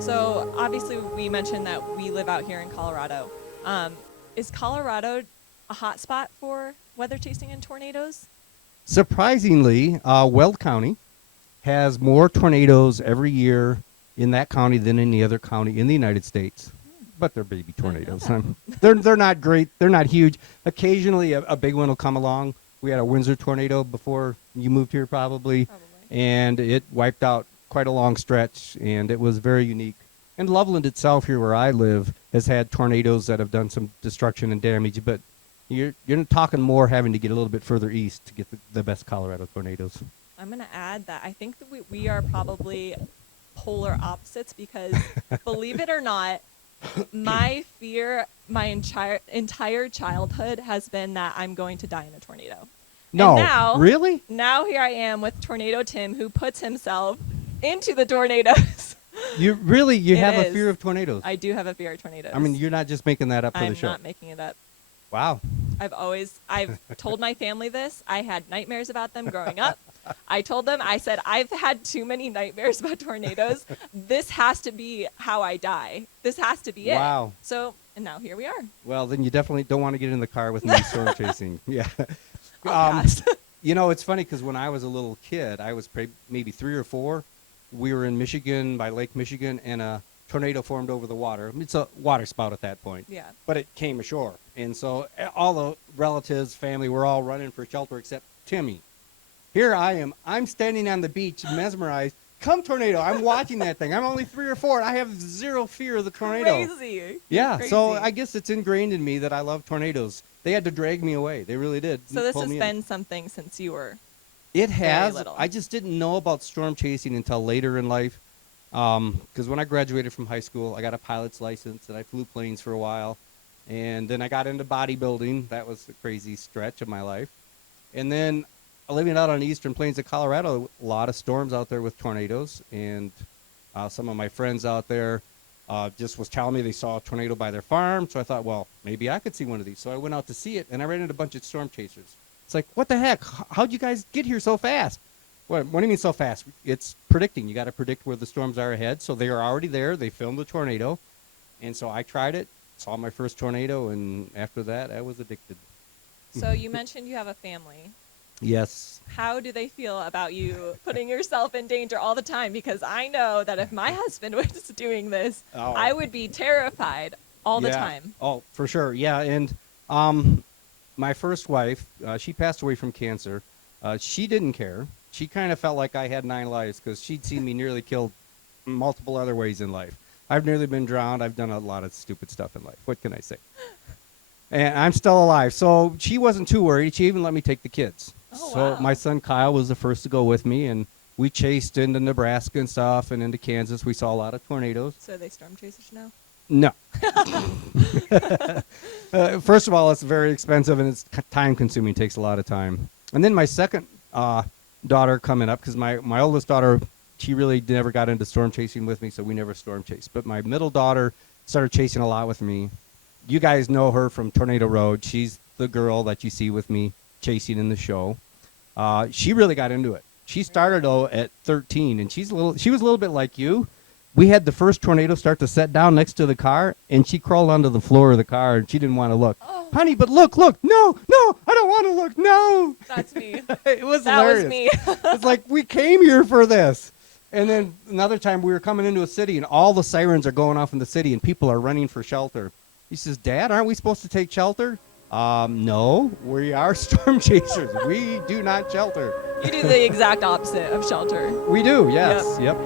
So obviously we mentioned that we live out here in Colorado. Is Colorado a hot spot for weather chasing and tornadoes? Surprisingly, Weld County has more tornadoes every year in that county than any other county in the United States. But they're baby tornadoes. They're not great. They're not huge. Occasionally, a big one will come along. We had a Windsor tornado before you moved here, probably, and it wiped out quite a long stretch, and it was very unique. And Loveland itself, here where I live, has had tornadoes that have done some destruction and damage, but you're talking more having to get a little bit further east to get the best Colorado tornadoes. I'm going to add that I think that we are probably polar opposites because, believe it or not, my fear my entire childhood has been that I'm going to die in a tornado. No, and now, really? Now here I am with Tornado Tim, who puts himself into the tornados. You have a fear of tornadoes. I do have a fear of tornadoes. I mean, you're not just making that up for the show. I'm not making it up. Wow. I've told my family this. I had nightmares about them growing up. I told them, I said, I've had too many nightmares about tornadoes. This has to be how I die. This has to be it. Wow. So, and now here we are. Well, then you definitely don't want to get in the car with me storm chasing. Yeah. You know, it's funny because when I was a little kid, I was maybe 3 or 4. We were in Michigan, by Lake Michigan, and a tornado formed over the water. It's a water spout at that point. Yeah. But it came ashore. And so all the relatives, family, were all running for shelter except Timmy. Here I am. I'm standing on the beach, mesmerized. Come, tornado. I'm watching that thing. I'm only 3 or 4. I have zero fear of the tornado. Crazy. Yeah, Crazy. so I guess it's ingrained in me that I love tornadoes. They had to drag me away. They really did. So this has been something since you were It has. very little. I just didn't know about storm chasing until later in life. Because when I graduated from high school, I got a pilot's license, and I flew planes for a while. And then I got into bodybuilding. That was a crazy stretch of my life. And then living out on the eastern plains of Colorado, a lot of storms out there with tornadoes. And some of my friends out there just was telling me they saw a tornado by their farm. So I thought, well, maybe I could see one of these. So I went out to see it, and I ran into a bunch of storm chasers. It's like, what the heck? How'd you guys get here so fast? What do you mean so fast? It's predicting. You got to predict where the storms are ahead. So they are already there. They filmed the tornado. And so I tried it, saw my first tornado, and after that, I was addicted. So you mentioned you have a family. Yes. How do they feel about you putting yourself in danger all the time? Because I know that if my husband was doing this, I would be terrified all the time. Oh, for sure. Yeah. And my first wife, she passed away from cancer. She didn't care. She kind of felt like I had 9 lives because she'd seen me nearly killed multiple other ways in life. I've nearly been drowned. I've done a lot of stupid stuff in life. What can I say? And I'm still alive. So she wasn't too worried. She even let me take the kids. Oh, so wow. my son Kyle was the first to go with me, and we chased into Nebraska and stuff and into Kansas. We saw a lot of tornadoes. So are they storm chasers now? No. First of all, it's very expensive, and it's time-consuming. It takes a lot of time. And then my second daughter coming up, because my oldest daughter, she really never got into storm chasing with me, so we never storm chased. But my middle daughter started chasing a lot with me. You guys know her from Tornado Road. She's the girl that you see with me chasing in the show. She really got into it. She started at 13, and she was a little bit like you. We had the first tornado start to set down next to the car, and she crawled onto the floor of the car, and she didn't want to look. Oh. Honey, but look, no, I don't want to look, no. That's me. It was That hilarious. was me. It's like, we came here for this. And then another time we were coming into a city, and all the sirens are going off in the city, and people are running for shelter. He says, Dad, aren't we supposed to take shelter? No, we are storm chasers. We do not shelter. You do the exact opposite of shelter. We do, yes. Yep.